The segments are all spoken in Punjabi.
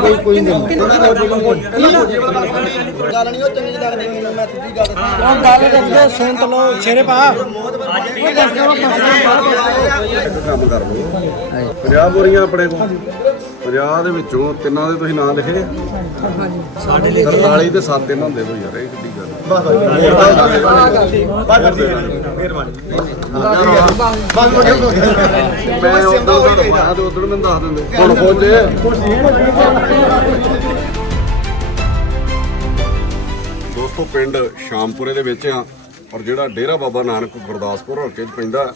ਕੋਈ ਕੋਈ ਨਹੀਂ ਗੱਲ ਨਹੀਂ ਉਹ ਚੰਗੀ ਲੱਗਦੀ ਮੈਨੂੰ ਮੈਂ ਸਿੱਧੀ ਗੱਲ ਦੱਸਾਂ ਉਹ ਗੱਲ ਦੱਸੋ ਸੁਣ ਤਲੋ ਸ਼ੇਰੇ ਪਾ ਕੋਈ ਦੱਸ ਦਿਓ ਕੰਮ ਕਰ ਲਓ 50 ਬੋਰੀਆਂ ਆਪਣੇ ਕੋਲ 50 ਦੇ ਵਿੱਚੋਂ ਤਿੰਨਾਂ ਦੇ ਤੁਸੀਂ ਨਾਂ ਲਿਖੇ ਹਾਂਜੀ 43 ਤੇ 7 ਇਹਨਾਂ ਹੁੰਦੇ ਕੋਈ ਯਾਰ ਇਹ ਕਿੱਡੀ ਮੈਂ ਦੱਸ ਦਿੰਦੇ ਹੁਣ ਦੋਸਤੋ ਪਿੰਡ ਸ਼ਾਮਪੁਰੇ ਦੇ ਵਿੱਚ ਆ ਔਰ ਜਿਹੜਾ ਡੇਰਾ ਬਾਬਾ ਨਾਨਕ ਗੁਰਦਾਸਪੁਰ ਹਲਕੇ 'ਚ ਪੈਂਦਾ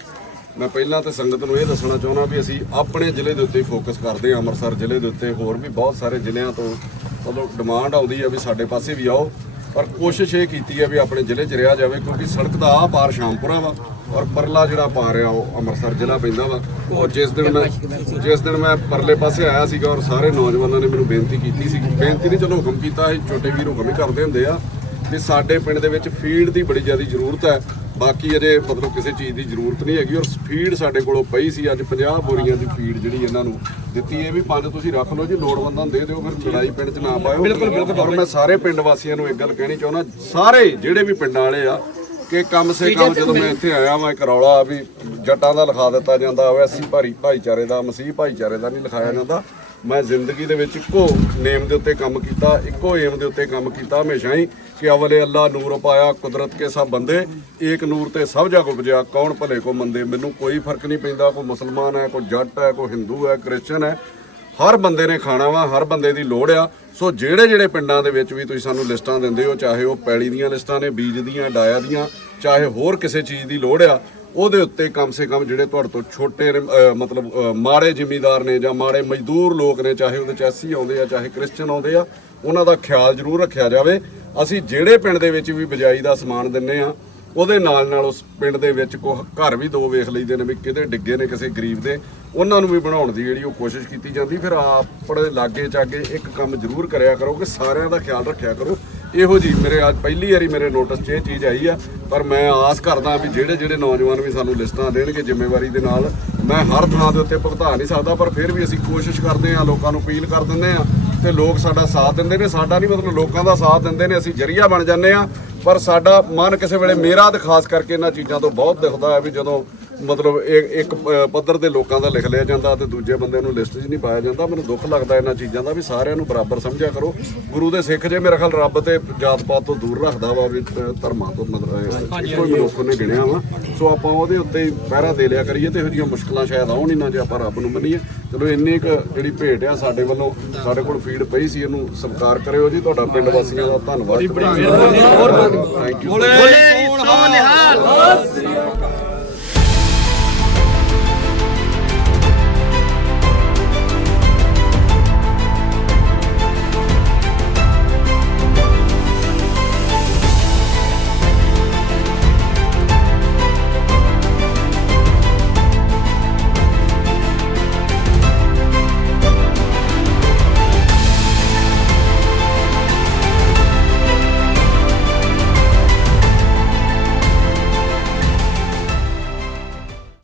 ਮੈਂ ਪਹਿਲਾਂ ਤੇ ਸੰਗਤ ਨੂੰ ਇਹ ਦੱਸਣਾ ਚਾਹੁੰਦਾ ਵੀ ਅਸੀਂ ਆਪਣੇ ਜ਼ਿਲ੍ਹੇ ਦੇ ਉੱਤੇ ਫੋਕਸ ਕਰਦੇ ਹਾਂ ਅੰਮ੍ਰਿਤਸਰ ਜ਼ਿਲ੍ਹੇ ਦੇ ਉੱਤੇ ਹੋਰ ਵੀ ਬਹੁਤ ਸਾਰੇ ਜ਼ਿਲ੍ਹਿਆਂ ਤੋਂ ਮਤਲਬ ਡਿਮਾਂਡ ਆਉਂਦੀ ਆ ਵੀ ਸਾਡੇ ਪਾਸੇ ਵੀ ਆਓ ਪਰ ਕੋਸ਼ਿਸ਼ ਇਹ ਕੀਤੀ ਹੈ ਵੀ ਆਪਣੇ ਜ਼ਿਲ੍ਹੇ 'ਚ ਰਿਹਾ ਜਾਵੇ ਕਿਉਂਕਿ ਸੜਕ ਦਾ ਆ ਪਾਰ ਸ਼ਾਮਪੁਰਾ ਵਾ ਔਰ ਪਰਲਾ ਜਿਹੜਾ ਪਾਰ ਰਿਹਾ ਉਹ ਅੰਮ੍ਰਿਤਸਰ ਜ਼ਿਲ੍ਹਾ ਪੈਂਦਾ ਵਾ ਉਹ ਜਿਸ ਦਿਨ ਮੈਂ ਜਿਸ ਦਿਨ ਮੈਂ ਪਰਲੇ ਪਾਸੇ ਆਇਆ ਸੀਗਾ ਔਰ ਸਾਰੇ ਨੌਜਵਾਨਾਂ ਨੇ ਮੈਨੂੰ ਬੇਨਤੀ ਕੀਤੀ ਸੀ ਬੇਨਤੀ ਨਹੀਂ ਚਲੋ ਹੁਕਮ ਕੀਤਾ ਇਹ ਛੋਟੇ ਵੀਰ ਹੁਕਮ ਹੀ ਕਰਦੇ ਹੁੰਦੇ ਆ ਵੀ ਸਾਡੇ ਪਿੰਡ ਦੇ ਵਿੱਚ ਫੀਡ ਦੀ ਬੜੀ ਜ਼ਿਆਦਾ ਜ਼ਰੂਰਤ ਹੈ ਬਾਕੀ ਅਜੇ ਮਤਲਬ ਕਿਸੇ ਚੀਜ਼ ਦੀ ਜ਼ਰੂਰਤ ਨਹੀਂ ਹੈਗੀ ਔਰ ਫੀਡ ਸਾਡੇ ਕੋਲੋਂ ਪਈ ਸੀ ਅੱਜ 50 ਬੋਰੀਆਂ ਦੀ ਫੀਡ ਜਿਹੜੀ ਇਹਨਾਂ ਨੂੰ ਦਿੱਤੀ ਇਹ ਵੀ ਪੰਜ ਤੁਸੀਂ ਰੱਖ ਲਓ ਜੀ ਲੋੜਵੰਦਾਂ ਨੂੰ ਦੇ ਦਿਓ ਫਿਰ ਲੜਾਈ ਪਿੰਡ 'ਚ ਨਾ ਪਾਇਓ ਬਿਲਕੁਲ ਬਿਲਕੁਲ ਔਰ ਮੈਂ ਸਾਰੇ ਪਿੰਡ ਵਾਸੀਆਂ ਨੂੰ ਇੱਕ ਗੱਲ ਕਹਿਣੀ ਚਾਹੁੰਦਾ ਸਾਰੇ ਜਿਹੜੇ ਵੀ ਪਿੰਡਾਂ ਵਾਲੇ ਆ ਕਿ ਕੰਮ ਸੇ ਕੰਮ ਜਦੋਂ ਮੈਂ ਇੱਥੇ ਆਇਆ ਇੱਕ ਰੌਲਾ ਵੀ ਜੱਟਾਂ ਦਾ ਲਿਖਾ ਦਿੱਤਾ ਜਾਂਦਾ ਵੈਸੀ ਭਾਰੀ ਭਾਈਚਾਰੇ ਦਾ ਮਸੀਹ ਭਾਈਚਾਰੇ ਦਾ ਨਹੀਂ ਲਿਖਾਇਆ ਜਾਂਦਾ ਮੈਂ ਜ਼ਿੰਦਗੀ ਦੇ ਵਿੱਚ ਇੱਕੋ ਨੇਮ ਦੇ ਉੱਤੇ ਕੰਮ ਕੀਤਾ ਇੱਕੋ ਏਮ ਦੇ ਉੱਤੇ ਕੰਮ ਕੀਤਾ ਹਮੇਸ਼ਾ ਹੀ ਕਿ ਅਵਲੇ ਅੱਲਾ ਨੂਰ ਪਾਇਆ ਕੁਦਰਤ ਕੇ ਸਭ ਬੰਦੇ ਏਕ ਨੂਰ ਤੇ ਸਭ ਜਗ ਉਪਜਿਆ ਕੌਣ ਭਲੇ ਕੋ ਮੰਦੇ ਮੈਨੂੰ ਕੋਈ ਫਰਕ ਨਹੀਂ ਪੈਂਦਾ ਕੋਈ ਮੁਸਲਮਾਨ ਹੈ ਕੋਈ ਜੱਟ ਹੈ ਕੋਈ ਹਿੰਦੂ ਹੈ ਕ੍ਰਿਸਚਨ ਹੈ ਹਰ ਬੰਦੇ ਨੇ ਖਾਣਾ ਵਾ ਹਰ ਬੰਦੇ ਦੀ ਲੋੜ ਆ ਸੋ ਜਿਹੜੇ ਜਿਹੜੇ ਪਿੰਡਾਂ ਦੇ ਵਿੱਚ ਵੀ ਤੁਸੀਂ ਸਾਨੂੰ ਲਿਸਟਾਂ ਦਿੰਦੇ ਹੋ ਚਾਹੇ ਉਹ ਪੈਲੀ ਦੀਆਂ ਲਿਸਟਾਂ ਨੇ ਬੀਜ ਦੀਆਂ ਡਾਇਆ ਦੀਆਂ ਚਾਹੇ ਹੋਰ ਕਿਸੇ ਚੀਜ਼ ਦੀ ਲੋੜ ਆ ਉਹਦੇ ਉੱਤੇ ਕਮ ਸੇ ਕਮ ਜਿਹੜੇ ਤੁਹਾਡੇ ਤੋਂ ਛੋਟੇ ਮਤਲਬ ਮਾੜੇ ਜ਼ਿਮੀਦਾਰ ਨੇ ਜਾਂ ਮਾੜੇ ਮਜ਼ਦੂਰ ਲੋਕ ਨੇ ਚਾਹੇ ਉਹਦੇ ਚੈਸੀ ਆਉਂਦੇ ਆ ਚਾਹੇ ਕ੍ਰਿਸਚੀਅਨ ਆਉਂਦੇ ਆ ਉਹਨਾਂ ਦਾ ਖਿਆਲ ਜ਼ਰੂਰ ਰੱਖਿਆ ਜਾਵੇ ਅਸੀਂ ਜਿਹੜੇ ਪਿੰਡ ਦੇ ਵਿੱਚ ਵੀ ਬਜਾਈ ਦਾ ਸਮਾਨ ਦਿੰਨੇ ਆ ਉਹਦੇ ਨਾਲ ਨਾਲ ਉਸ ਪਿੰਡ ਦੇ ਵਿੱਚ ਕੋ ਘਰ ਵੀ ਦੋ ਵੇਖ ਲਈਦੇ ਨੇ ਵੀ ਕਿਤੇ ਡਿੱਗੇ ਨੇ ਕਿਸੇ ਗਰੀਬ ਦੇ ਉਹਨਾਂ ਨੂੰ ਵੀ ਬਣਾਉਣ ਦੀ ਜਿਹੜੀ ਉਹ ਕੋਸ਼ਿਸ਼ ਕੀਤੀ ਜਾਂਦੀ ਫਿਰ ਆਪੜੇ ਲਾਗੇ ਚਾਗੇ ਇੱਕ ਕੰਮ ਜ਼ਰੂਰ ਕਰਿਆ ਕਰੋ ਕਿ ਸਾਰਿਆਂ ਦਾ ਖਿਆਲ ਰੱਖਿਆ ਕਰੋ ਇਹੋ ਜੀ ਮੇਰੇ ਅੱਜ ਪਹਿਲੀ ਵਾਰੀ ਮੇਰੇ ਨੋਟਿਸ 'ਚ ਇਹ ਚੀਜ਼ ਆਈ ਆ ਪਰ ਮੈਂ ਆਸ ਕਰਦਾ ਵੀ ਜਿਹੜੇ ਜਿਹੜੇ ਨੌਜਵਾਨ ਵੀ ਸਾਨੂੰ ਲਿਸਟਾਂ ਦੇਣਗੇ ਜ਼ਿੰਮੇਵਾਰੀ ਦੇ ਨਾਲ ਮੈਂ ਹਰ ਥਾਂ ਦੇ ਉੱਤੇ ਭੁਗਤਾ ਨਹੀਂ ਸਕਦਾ ਪਰ ਫਿਰ ਵੀ ਅਸੀਂ ਕੋਸ਼ਿਸ਼ ਕਰਦੇ ਆ ਲੋਕਾਂ ਨੂੰ ਅਪੀਲ ਕਰ ਦਿੰਦੇ ਆ ਤੇ ਲੋਕ ਸਾਡਾ ਸਾਥ ਦਿੰਦੇ ਨੇ ਸਾਡਾ ਨਹੀਂ ਮਤਲਬ ਲੋਕਾਂ ਦਾ ਸਾਥ ਦਿੰਦੇ ਨੇ ਅਸੀਂ ਜਰੀਆ ਬਣ ਜਾਂਦੇ ਆ ਪਰ ਸਾਡਾ ਮਨ ਕਿਸੇ ਵੇਲੇ ਮੇਰਾ ਤੇ ਖਾਸ ਕਰਕੇ ਇਹਨਾਂ ਚੀਜ਼ਾਂ ਤੋਂ ਬਹੁਤ ਦਿਖਦਾ ਹੈ ਵੀ ਜਦੋਂ ਮਤਲਬ ਇੱਕ ਪੱਧਰ ਦੇ ਲੋਕਾਂ ਦਾ ਲਿਖ ਲਿਆ ਜਾਂਦਾ ਤੇ ਦੂਜੇ ਬੰਦੇ ਨੂੰ ਲਿਸਟ 'ਚ ਨਹੀਂ ਪਾਇਆ ਜਾਂਦਾ ਮੈਨੂੰ ਦੁੱਖ ਲੱਗਦਾ ਇਹਨਾਂ ਚੀਜ਼ਾਂ ਦਾ ਵੀ ਸਾਰਿਆਂ ਨੂੰ ਬਰਾਬਰ ਸਮਝਿਆ ਕਰੋ ਗੁਰੂ ਦੇ ਸਿੱਖ ਜੇ ਮੇਰੇ ਖਿਆਲ ਰੱਬ ਤੇ ਜਾਤ ਪਾਤ ਤੋਂ ਦੂਰ ਰੱਖਦਾ ਵਾ ਵੀ ਧਰਮਾਂ ਤੋਂ ਮਤਲਬ ਕੋਈ ਮਨੁੱਖ ਨੇ ਗਿਣਿਆ ਵਾ ਸੋ ਆਪਾਂ ਉਹਦੇ ਉੱਤੇ ਪਹਿਰਾ ਦੇ ਲਿਆ ਕਰੀਏ ਤੇ ਇਹੋ ਜਿਹੀਆਂ ਮੁਸ਼ਕਲਾਂ ਸ਼ਾਇਦ ਆਉਣ ਨਹੀਂ ਨਾ ਜੇ ਆਪਾਂ ਰੱਬ ਨੂੰ ਮੰਨੀਏ ਚਲੋ ਇੰਨੇ ਇੱਕ ਜਿਹੜੀ ਭੇਟ ਆ ਸਾਡੇ ਵੱਲੋਂ ਸਾਡੇ ਕੋਲ ਫੀਡ ਪਈ ਸੀ ਇਹਨੂੰ ਸਵਾਰ ਕਰਿਓ ਜੀ ਤੁਹਾਡਾ ਪਿੰਡ ਵਾਸੀਆਂ ਦਾ ਧੰਨਵਾਦ ਥੈਂਕ ਯੂ ਬੋਲੇ ਸੋਹਣ ਨਿਹਾਲ